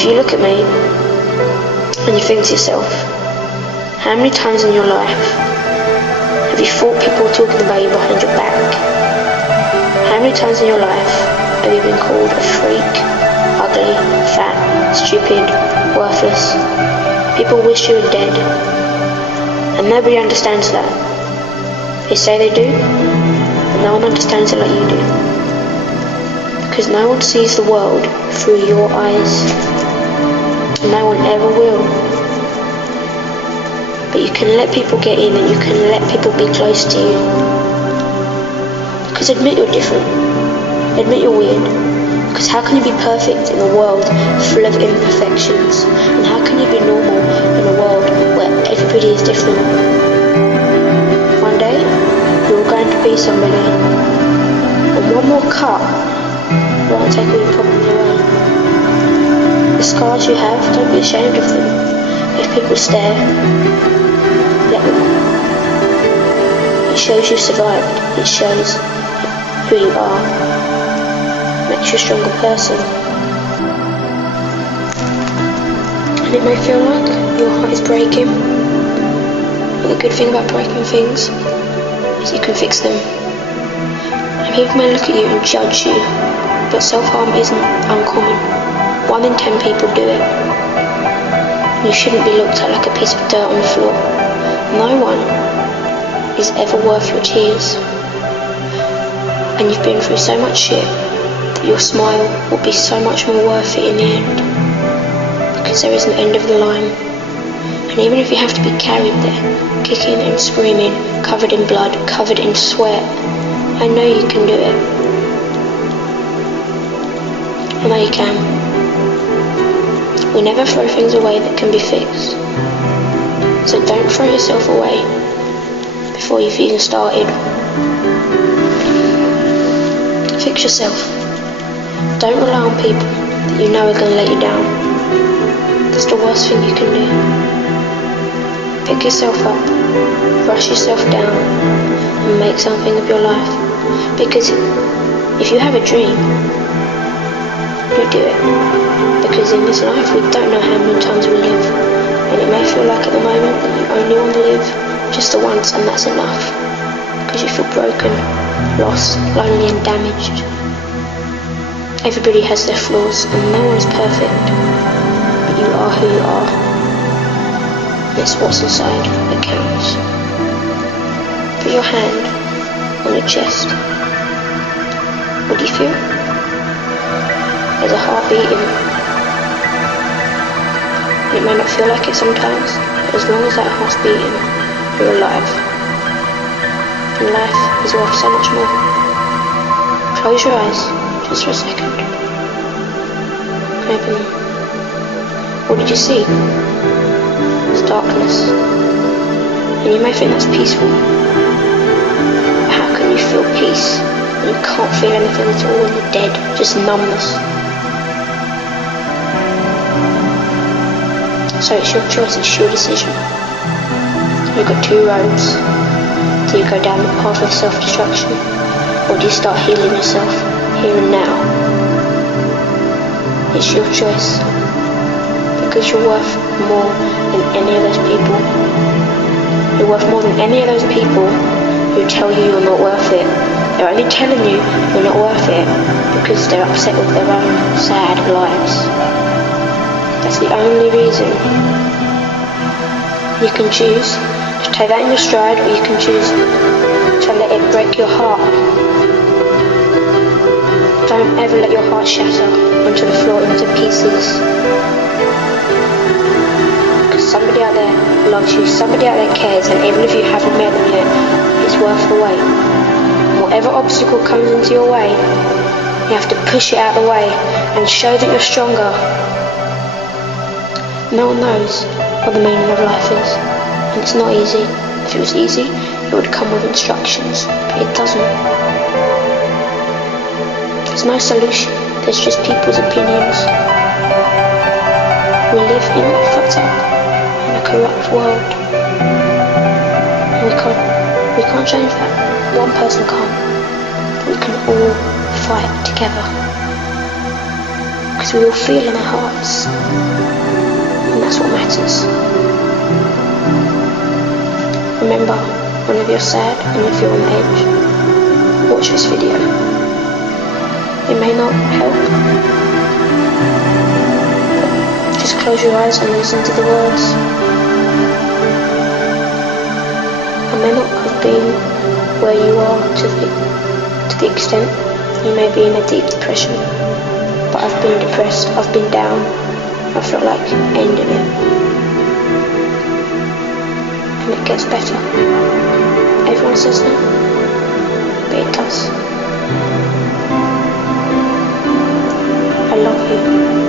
If you look at me and you think to yourself, how many times in your life have you thought people were talking about you behind your back? How many times in your life have you been called a freak, ugly, fat, stupid, worthless? People wish you were dead, and nobody understands that. They say they do, but no one understands it like you do. Because no one sees the world through your eyes. No one ever will. But you can let people get in, and you can let people be close to you. Because admit you're different. Admit you're weird. Because how can you be perfect in a world full of imperfections? And how can you be normal in a world where everybody is different? One day, you're going to be somebody. And one more cut won't take all your problems away. The scars you have, don't be ashamed of them. If people stare, let them. It shows you survived. It shows who you are. Makes you a stronger person. And it may feel like your heart is breaking, but the good thing about breaking things is you can fix them. And people may look at you and judge you, but self-harm isn't uncommon. 1 in 10 people do it. You shouldn't be looked at like a piece of dirt on the floor. No one is ever worth your tears. And you've been through so much shit that your smile will be so much more worth it in the end. Because there is an end of the line. And even if you have to be carried there, kicking and screaming, covered in blood, covered in sweat, I know you can do it. I know you can. We never throw things away that can be fixed. So don't throw yourself away before you've even started. Fix yourself. Don't rely on people that you know are going to let you down. That's the worst thing you can do. Pick yourself up, brush yourself down, and make something of your life. Because if you have a dream, you do it. Because in this life we don't know how many times we live, and it may feel like at the moment that you only want to live just the once, and that's enough. Because you feel broken, lost, lonely and damaged. Everybody has their flaws and no one's perfect, but you are who you are. And it's what's inside that counts. Put your hand on your chest. What do you feel? There's a heart beating. It may not feel like it sometimes, but as long as that heart's beating, you're alive. And life is worth so much more. Close your eyes, just for a second. Open them. What did you see? It's darkness. And you may think that's peaceful. But how can you feel peace when you can't feel anything at all when you're dead? Just numbness. So it's your choice, it's your decision. You've got 2 roads. Do you go down the path of self-destruction, or do you start healing yourself here and now? It's your choice. Because you're worth more than any of those people. You're worth more than any of those people who tell you you're not worth it. They're only telling you you're not worth it because they're upset with their own sad lives. That's the only reason. You can choose to take that in your stride, or you can choose to let it break your heart. Don't ever let your heart shatter onto the floor into pieces. Because somebody out there loves you, somebody out there cares, and even if you haven't met them yet, it's worth the wait. Whatever obstacle comes into your way, you have to push it out of the way and show that you're stronger. No one knows what the meaning of life is, and it's not easy. If it was easy, it would come with instructions, but it doesn't. There's no solution, there's just people's opinions. We live in a fucked up and a corrupt world. And we can't change that. One person can't. We can all fight together. because we all feel in our hearts, and that's what matters. Remember, whenever you're sad and you feel on the edge, watch this video. It may not help, but just close your eyes and listen to the words. I may not have been where you are to the extent you may be in a deep depression, but I've been depressed, I've been down, I felt like ending it. And it gets better. Everyone says no, but it does. I love you.